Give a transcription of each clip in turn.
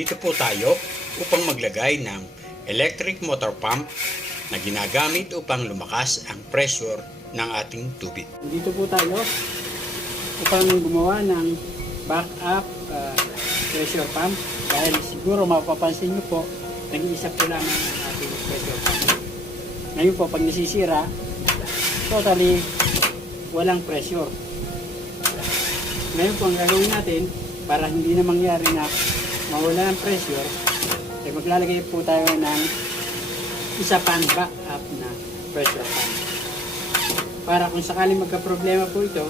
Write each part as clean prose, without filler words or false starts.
Nandito po tayo upang maglagay ng electric motor pump na ginagamit upang lumakas ang pressure ng ating tubig. Nandito po tayo upang gumawa ng backup pressure pump dahil siguro mapapansin nyo po, nag-iisa po lamang ang ating pressure pump. Ngayon po, pag nasisira, totally walang pressure. Ngayon po, ang gagawin natin para hindi na mangyari na mawala ng pressure, ay maglalagay po tayo ng isa pang backup na pressure pump. Para kung sakaling magka-problema po ito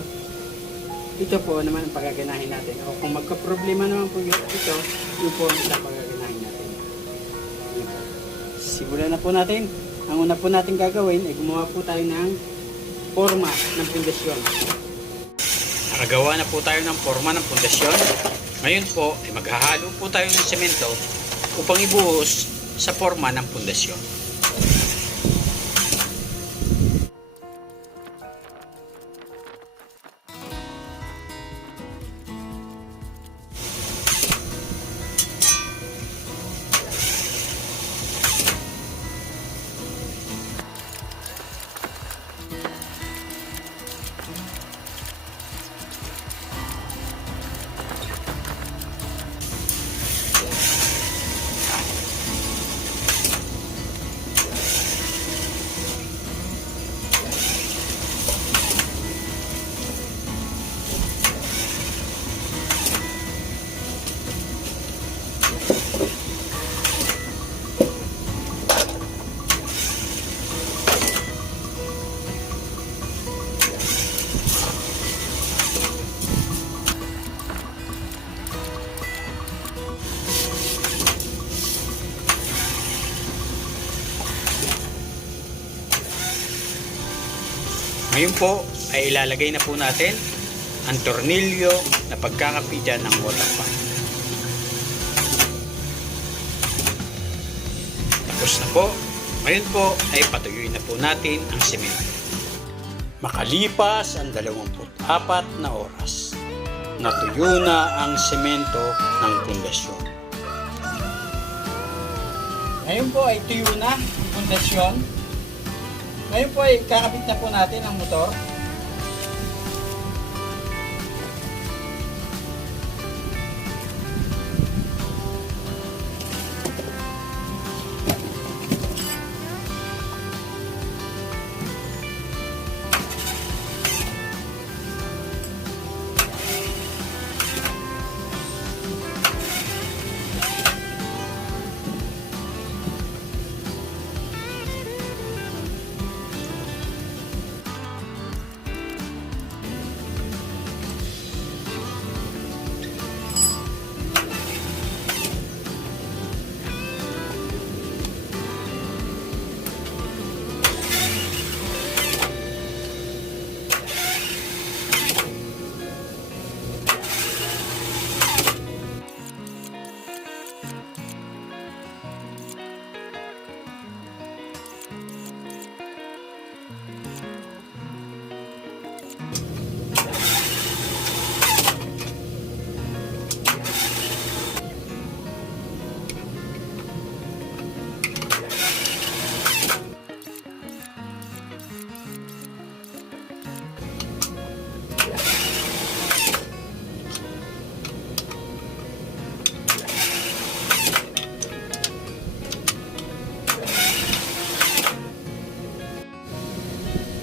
po naman ang pagaganahin natin. O kung magka-problema naman po ito, yun po ang isang pagaganahin natin. Simulan na po natin. Ang una po natin gagawin ay gumawa po tayo ng forma ng pundasyon. Nakagawa na po tayo ng forma ng pundasyon. Ngayon po ay maghahalo po tayo ng semento upang ibuhos sa forma ng pundasyon. Ngayon po ay ilalagay na po natin ang tornilyo na pagkakapityan ng water pump. Tapos na po. Ngayon po ay patuyuin na po natin ang semento. Makalipas ang 24 na oras, natuyo na ang semento ng pundasyon. Ngayon po ay tuyo na ang pundasyon. Ngayon po ay kakabit na po natin ang motor.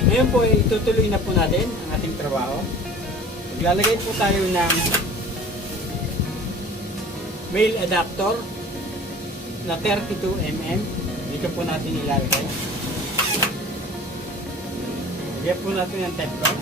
Ngayon po ay itutuloy na po natin ang ating trabaho. Maglalagay po tayo ng male adapter na 32mm. Dito po natin ilalagay. Lagyan po natin ang teflon.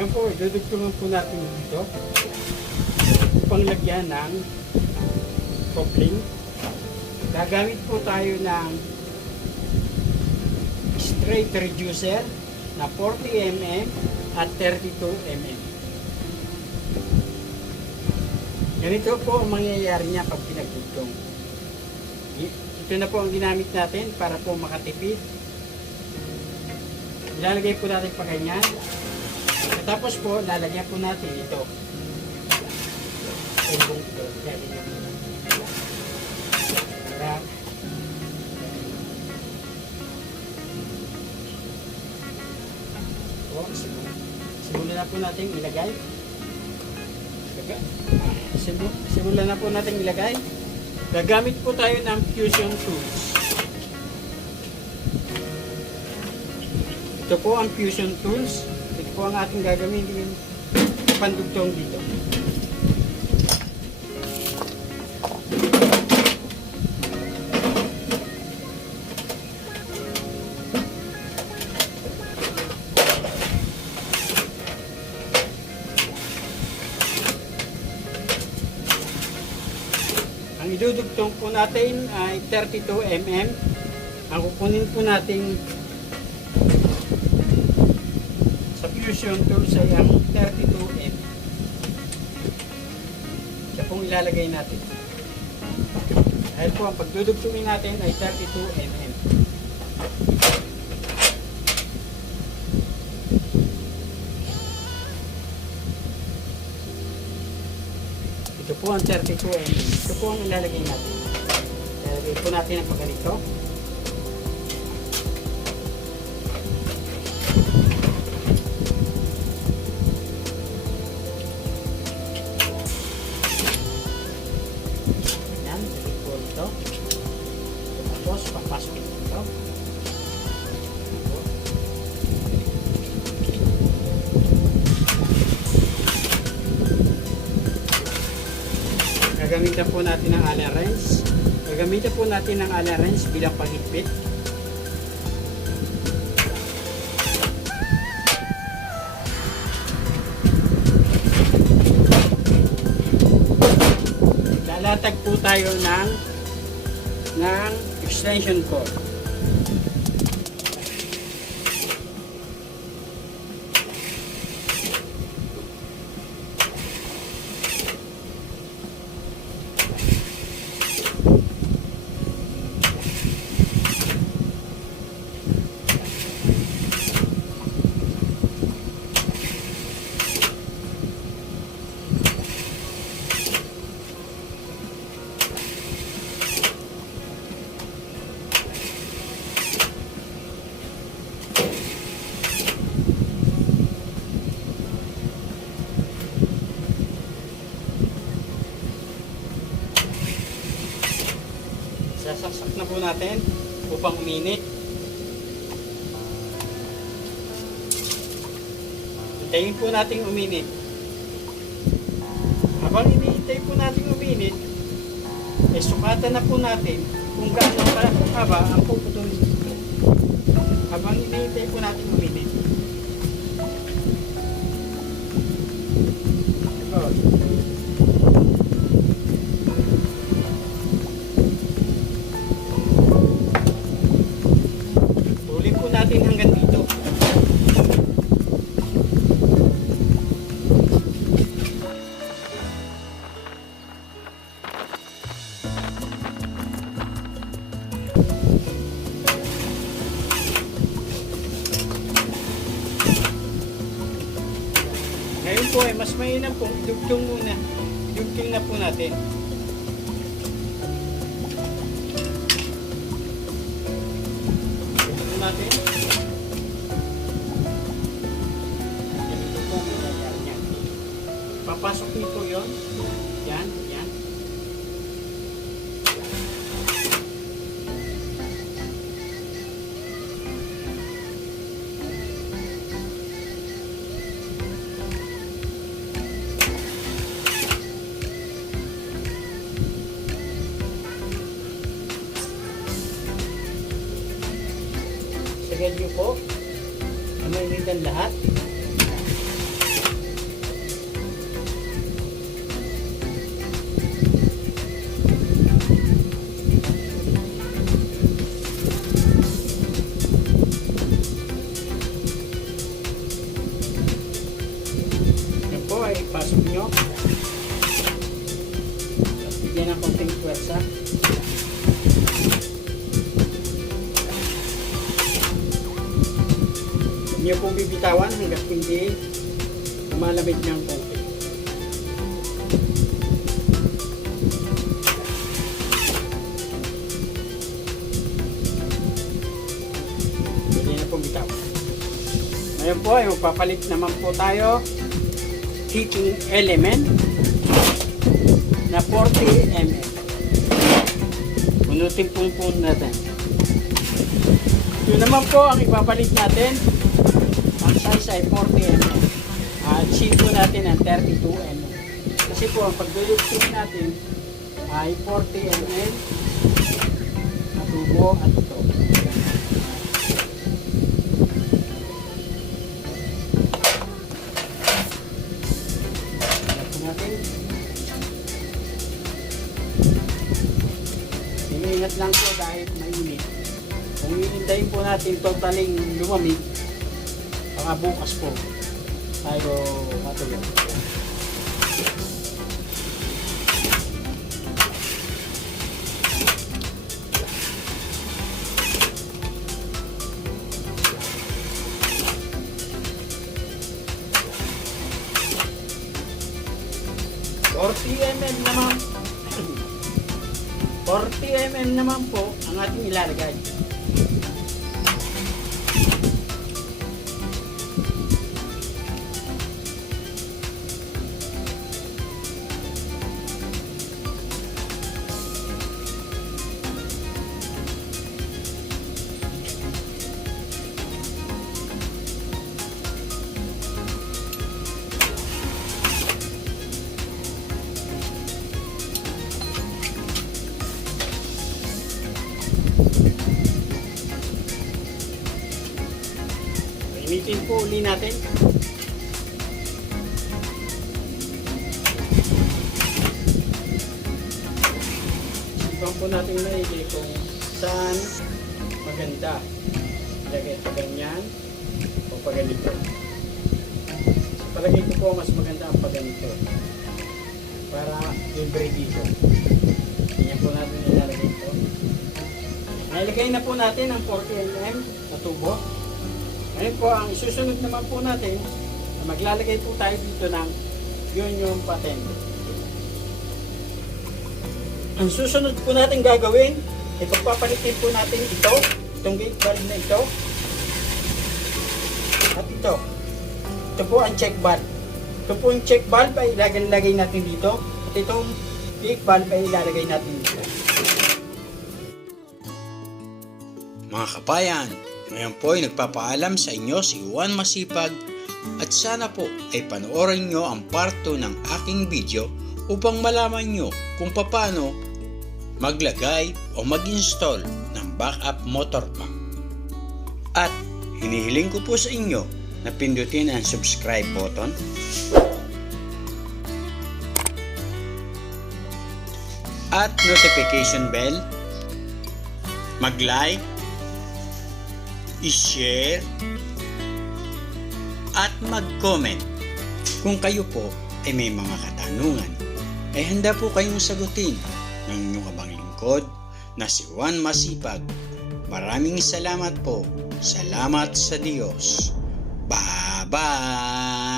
Ngayon po, dudugtungan po natin dito upang lagyan ng coupling. Gagamit po tayo ng straight reducer na 40 mm at 32 mm. Ganito po ang mangyayari niya pag pinagdugtong. Ito na po ang ginamit natin para po makatipid. Ilalagay po natin pa ganyan. Tapos po, lalagyan po natin ito. Ito. Lalagyan po natin. Para simulan na po natin ilagay. Simulan na po natin ilagay. Gagamit po tayo ng fusion tools. Ito po ang fusion tools. Ito po ang ating gagamitin pandugtong dito. Ang idudugtong po natin ay 32 mm. Ang kukunin po natin sa fusion tools ay ang 32 mm. Siya pong ilalagay natin. Dahil po ang pagdudugtungin natin ay 32 mm. Ito po ang 32 mm. Ito po ang ilalagay natin. Ilalagay po natin ang pagganito. Yan, dito po ito. Tapos, papasok ito ito. Gagamitan po natin ng Allen wrench. Gagamitan po natin ng Allen wrench bilang paghigpit. Lalatag po tayo ng extension cord. Sasaksak na po natin upang uminit. Hintayin po natin uminit. Habang hinihintay po natin uminit, eh sukatan na po natin kung gaano haba ang puputulin. Habang hinihintay po natin uminit. Tuloy po natin hanggang dito. Ngayon po ay mas mainam po, dugtong muna. Dugtong na po natin. Dugtong natin. Ito po yan. Papasok nito yon. Yan, yan. Sagad nyo po. Umainitan lahat. pasok nyo. Tapos bigyan ng konting puwersa. Huwag nyo pong bibitawan hanggang hindi lumalamig ng konti. Hindi na pong bitawan. Ngayon po ay magpapalit naman po tayo heating element na 40 ml. Punutin po natin. Yun naman po ang ipapalit natin. Ang size ay 40 ml. At seal po natin ang 32 ml. Kasi po ang pagdulugtong natin ay 40 ml na tubo at ito. Ingat lang po dahil mainit. Kung hihintayin po natin totaling lumamig, baka bukas po tayo matulog. ml naman 40 ml naman po ang ating ilalagay. Initin po uli natin. Sipan po natin maigi kung saan maganda. Ilagay ito ganyan o paganito. Palagay ko po mas maganda ang paganito para libre dito. Ganyan po natin ilalagay ito. Nailagay na po natin ang 40 mm na tubo. Ngayon po, ang susunod naman po natin, maglalagay po tayo dito ng yung patente. Ang susunod po natin gagawin, ay pagpapalitin po natin ito, itong gate valve na ito, at ito. Ito po ang check valve. Ito po yung check valve ay ilalagay natin dito, at itong gate valve ay ilalagay natin dito. Mga kabayan, ngayon po ay nagpapaalam sa inyo si Juan Masipag at sana po ay panoorin nyo ang part 2 ng aking video upang malaman nyo kung paano maglagay o mag-install ng backup motor pump. At hinihiling ko po sa inyo na pindutin ang subscribe button at notification bell, mag-like, i-share at mag-comment. Kung kayo po ay may mga katanungan, ay handa po kayong sagutin ng inyong abang lingkod na si Juan Masipag. Maraming salamat po. Salamat sa Diyos. Bye-bye!